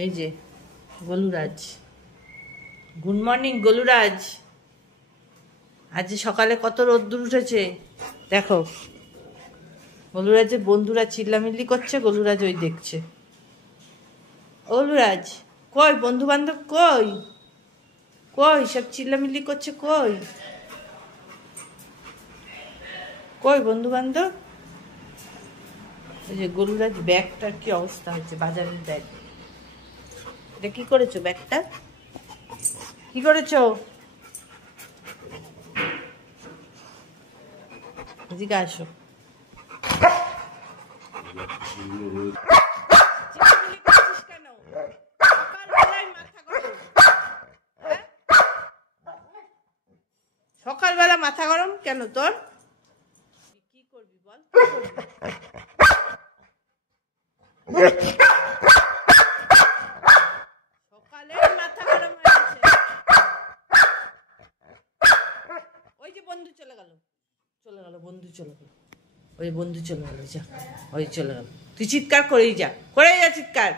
এই যে গোলুরাজ, good morning গোলুরাজ। আজ সকালে কত রোদ্দুর উঠেছে দেখো। গোলুরাজের বন্ধুরা চিল্লামিল্লি করছে, গোলুরাজ ওই দেখছে। গোলুরাজ কই, বন্ধু বান্ধব কই, কই সব চিল্লামিল্লি করছে, কই কই বন্ধু বান্ধব। এই যে গোলুরাজ ব্যাগটার কি অবস্থা হচ্ছে, বাজারের ব্যাগ। এটা কি করেছো ব্যাগটা, কি করেছো? এদিকে আসো। সকালবেলা মাথা গরম কেন তোর? কি করবি বল, সকালে মাথা গরম হয়ে গেছে। ওই যে বন্ধু চলে গেল, বন্ধু চলে গেল, ওই বন্ধু চলে গেল, যা ওই চলে গেল। তুই চিৎকার করেই যা চিৎকার।